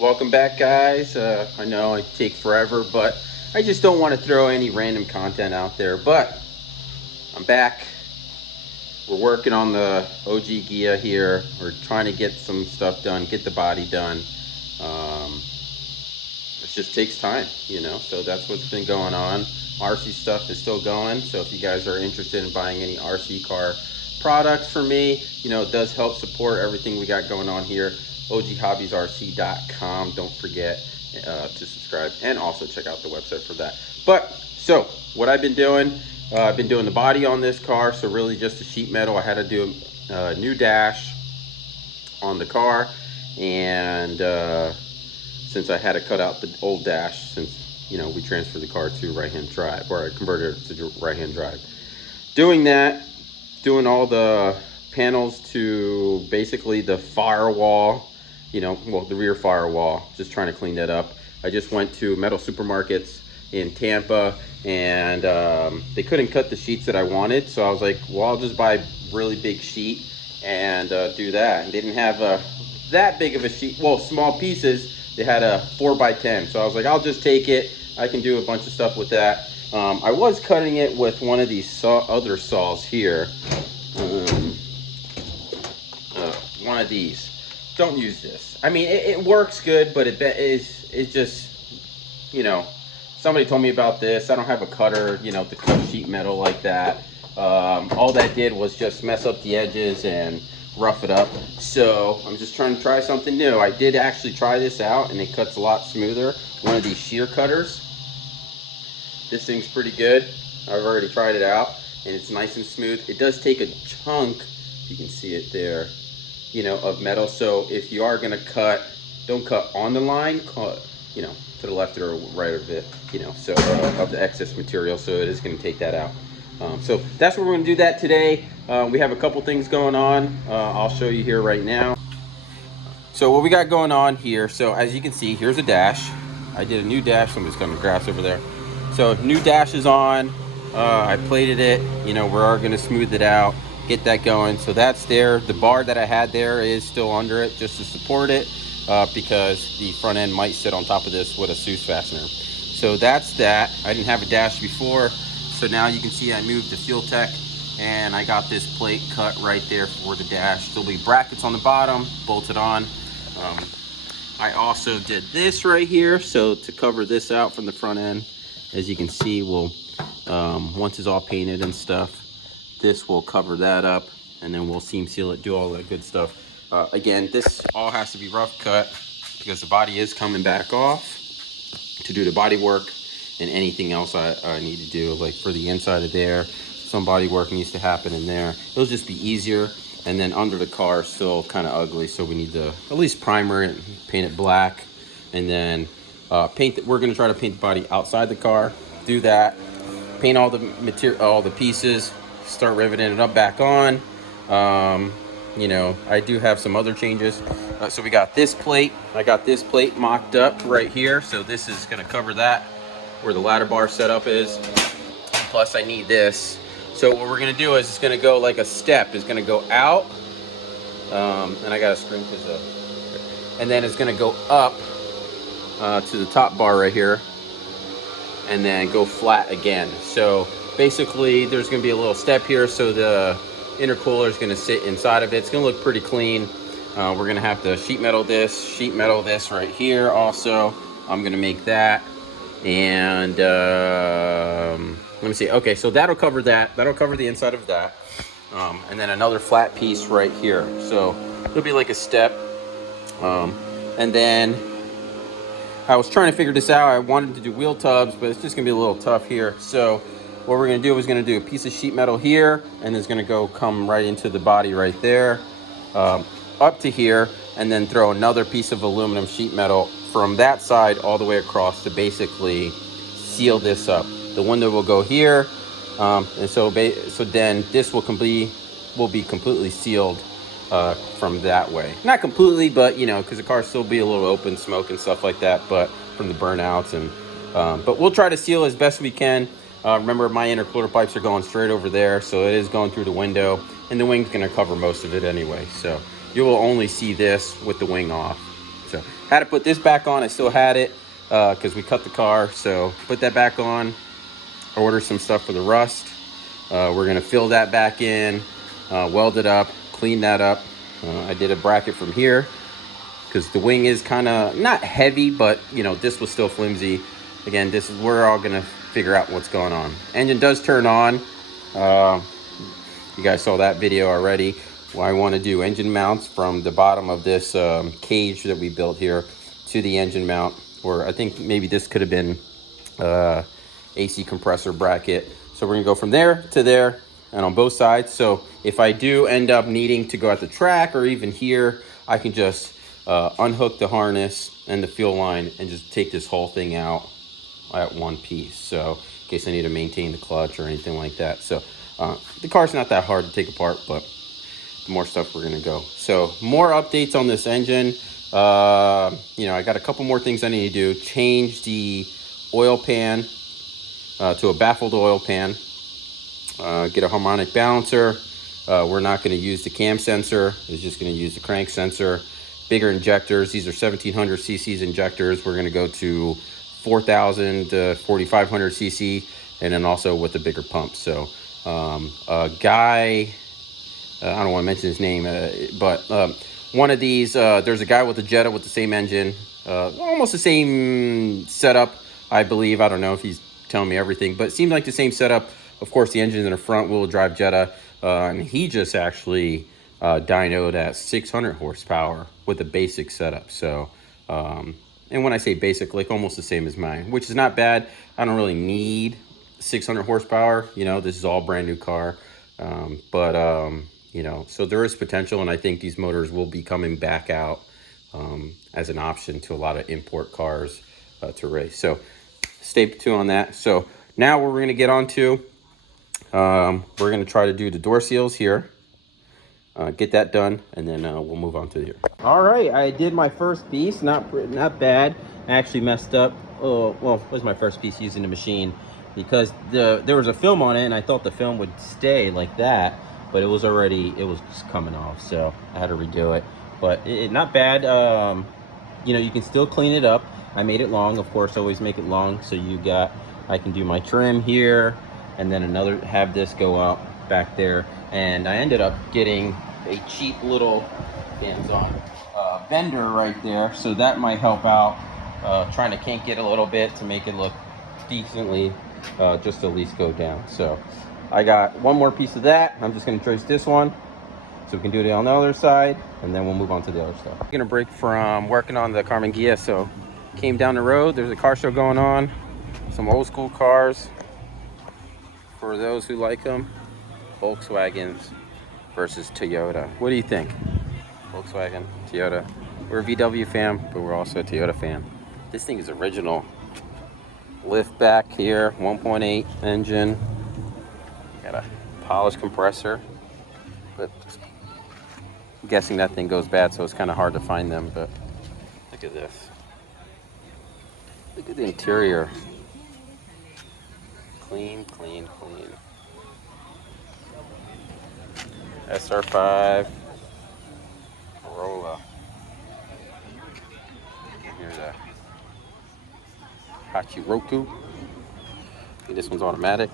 Welcome back, guys. I know it take forever, but I just don't want to throw any random content out there. But I'm back. We're working on the OG Ghia here. We're trying to get some stuff done, get the body done. Um, it just takes time, So that's what's been going on. RC stuff is still going. So if you guys are interested in buying any RC car products from me, it does help support everything we got going on here. oghobbiesrc.com. Don't forget to subscribe and also check out the website for that. But so what I've been doing, I've been doing the body on this car. So really just the sheet metal. I had to do a new dash on the car, and since I had to cut out the old dash, since we transferred the car to right-hand drive, or I converted it to right-hand drive. Doing that, doing all the panels to basically the firewall, well, the rear firewall, just trying to clean that up. I just went to Metal Supermarkets in Tampa, and they couldn't cut the sheets that I wanted, so I was like, well, I'll just buy a really big sheet and do that. And they didn't have that big of a sheet, well, small pieces. They had a 4x10, so I was like, I'll just take it. I can do a bunch of stuff with that. I was cutting it with one of these other saws here. One of these. Don't use this. I mean, it works good, but it's just, somebody told me about this. I don't have a cutter, to cut sheet metal like that. All that did was just mess up the edges and rough it up. So I'm just trying to try something new. I did actually try this out, and it cuts a lot smoother. One of these shear cutters. This thing's pretty good. I've already tried it out, and it's nice and smooth. It does take a chunk, you can see it there, of metal. So if you are gonna cut, don't cut on the line, cut, to the left or right of it, so of the excess material. So it is gonna take that out. So that's what we're gonna do that today. We have a couple things going on. I'll show you here right now. So what we got going on here, so as you can see, here's a dash. I did a new dash. Somebody's cutting the grass over there. So new dash is on. I plated it. We're gonna smooth it out, get that going. So that's there. The bar that I had there is still under it just to support it, because the front end might sit on top of this with a Seuss fastener. So that's that. I didn't have a dash before. So now you can see I moved the Fuel Tech, and I got this plate cut right there for the dash. There'll be brackets on the bottom, bolted on. I also did this right here, so to cover this out from the front end. As you can see, we'll once it's all painted and stuff, this will cover that up, and then we'll seam seal it, do all that good stuff. Again, this all has to be rough cut because the body is coming back off to do the body work. And anything else I need to do, like for the inside of there, some body work needs to happen in there. It'll just be easier. And then under the car, still kind of ugly, so we need to at least primer it, paint it black, and then we're going to try to paint the body outside the car. Do that, paint all the material, all the pieces, start riveting it up back on. I do have some other changes. So we got this plate. I got this plate mocked up right here, so this is going to cover that, where the ladder bar setup is. Plus I need this. So what we're gonna do is it's gonna go like a step. It's gonna go out, and I gotta screw this up. And then it's gonna go up to the top bar right here, and then go flat again. So basically there's gonna be a little step here, so the intercooler is gonna sit inside of it. It's gonna look pretty clean. We're gonna have to sheet metal this right here also. I'm gonna make that. And let me see. Okay, so that'll cover that. That'll cover the inside of that. And then another flat piece right here. So it'll be like a step. And then I was trying to figure this out. I wanted to do wheel tubs, but it's just gonna be a little tough here. So what we're gonna do is gonna do a piece of sheet metal here, and it's gonna come right into the body right there, up to here, and then throw another piece of aluminum sheet metal from that side all the way across to basically seal this up. The window will go here, and so then this will be completely sealed from that way. Not completely, but because the car still be a little open, smoke and stuff like that, but from the burnouts. And but we'll try to seal as best we can. Remember, my intercooler pipes are going straight over there, so it is going through the window, and the wing's going to cover most of it anyway. So you will only see this with the wing off. So had to put this back on. I still had it because we cut the car. So put that back on. Order some stuff for the rust. We're gonna fill that back in, weld it up, clean that up. I did a bracket from here because the wing is kind of not heavy, but you know, this was still flimsy. Again, this is, we're all gonna figure out what's going on. Engine does turn on. You guys saw that video already. Well, I want to do engine mounts from the bottom of this cage that we built here to the engine mount, or I think maybe this could have been AC compressor bracket. So we're gonna go from there to there and on both sides. So if I do end up needing to go at the track or even here, I can just unhook the harness and the fuel line and just take this whole thing out at one piece. So in case I need to maintain the clutch or anything like that. So the car's not that hard to take apart, but the more stuff we're gonna go. So more updates on this engine. You know, I got a couple more things I need to do. Change the oil pan to a baffled oil pan. Get a harmonic balancer. We're not going to use the cam sensor. It's just going to use the crank sensor. Bigger injectors. These are 1700 cc's injectors. We're going to go to 4000 to 4500 cc, and then also with the bigger pump. So a guy, I don't want to mention his name, but one of these, there's a guy with a Jetta with the same engine, almost the same setup, I believe. I don't know if he's telling me everything, but it seemed like the same setup. Of course, the engine's in a front wheel drive Jetta, and he just actually dynoed at 600 horsepower with a basic setup. So, and when I say basic, like almost the same as mine, which is not bad. I don't really need 600 horsepower. You know, this is all brand new car, you know, so there is potential, and I think these motors will be coming back out as an option to a lot of import cars to race. So stay tuned on that. So now what we're going to get on to, we're going to try to do the door seals here, get that done, and then we'll move on to here. All right, I did my first piece. Not bad. I actually messed up. Oh, well, it was my first piece using the machine because there was a film on it, and I thought the film would stay like that, but it was just coming off, so I had to redo it. But not bad. You know, you can still clean it up. I made it long, of course, always make it long. So I can do my trim here, and then have this go out back there. And I ended up getting a cheap little bender right there. So that might help out, trying to kink it a little bit to make it look decently, just at least go down. So I got one more piece of that. I'm just gonna trace this one so we can do it on the other side, and then we'll move on to the other stuff. I'm gonna break from working on the Ghia, so came down the road. There's a car show going on, some old school cars for those who like them. Volkswagens versus Toyota. What do you think? Volkswagen, Toyota. We're a VW fan, but we're also a Toyota fan. This thing is original. Lift back here, 1.8 engine. Got a polished compressor, but I'm guessing that thing goes bad, so it's kind of hard to find them. But look at this. Look at the interior. Clean, clean, clean. SR5 Corolla. Here's a Hachiroku. This one's automatic.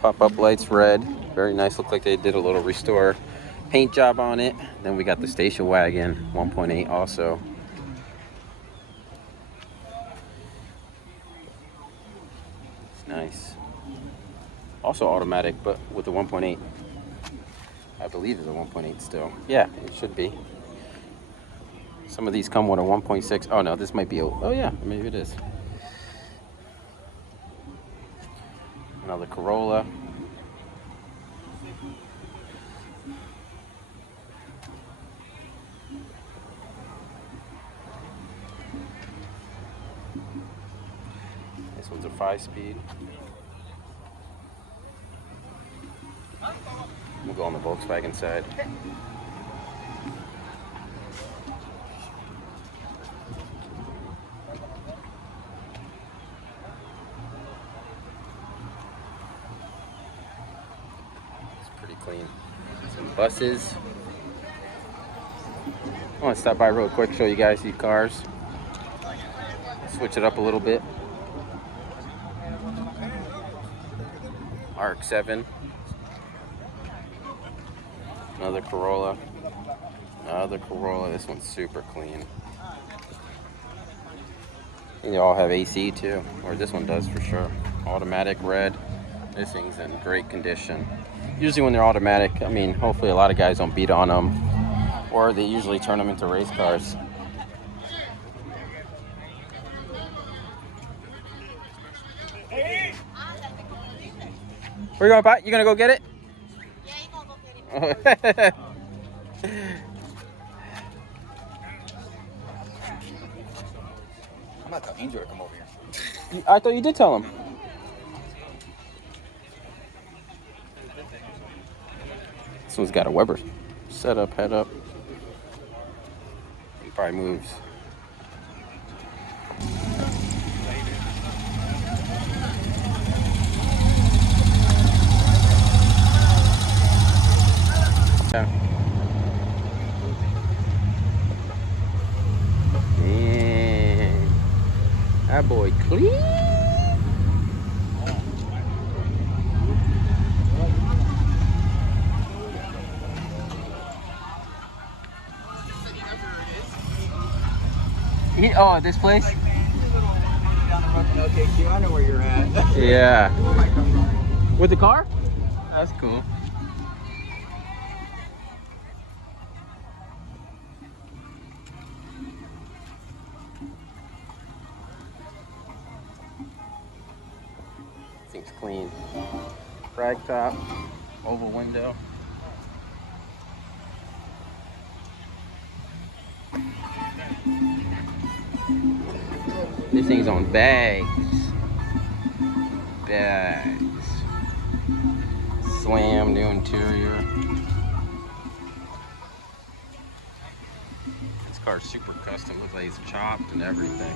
Pop-up lights red. Very nice. Look like they did a little restore paint job on it. Then we got the station wagon 1.8 also. It's nice. Also automatic, but with the 1.8. I believe it's a 1.8 still. Yeah, it should be. Some of these come with a 1.6. Oh no, this might be oh yeah, maybe it is. Another Corolla. This one's a 5-speed. We'll go on the Volkswagen side. It's pretty clean. Some buses. want to stop by real quick, show you guys these cars. Switch it up a little bit. RX-7. Another Corolla. Another Corolla. This one's super clean. And they all have AC too, or this one does for sure. Automatic red. This thing's in great condition. Usually when they're automatic, I mean, hopefully a lot of guys don't beat on them, or they usually turn them into race cars. Where you going, Pat? You gonna go get it? Yeah, you gonna go get it. I'm not telling Angel to come over here. I thought you did tell him. This one's got a Weber setup, head up. He probably moves. Yeah. Man, that boy clean. Oh, this place? Down the road to LKQ, I know where you're at. Yeah. Where might come from? With the car? That's cool. Thing's clean. Rag top, oval window. This thing's on bags. Bags. Slam new interior. This car's super custom. Looks like it's chopped and everything.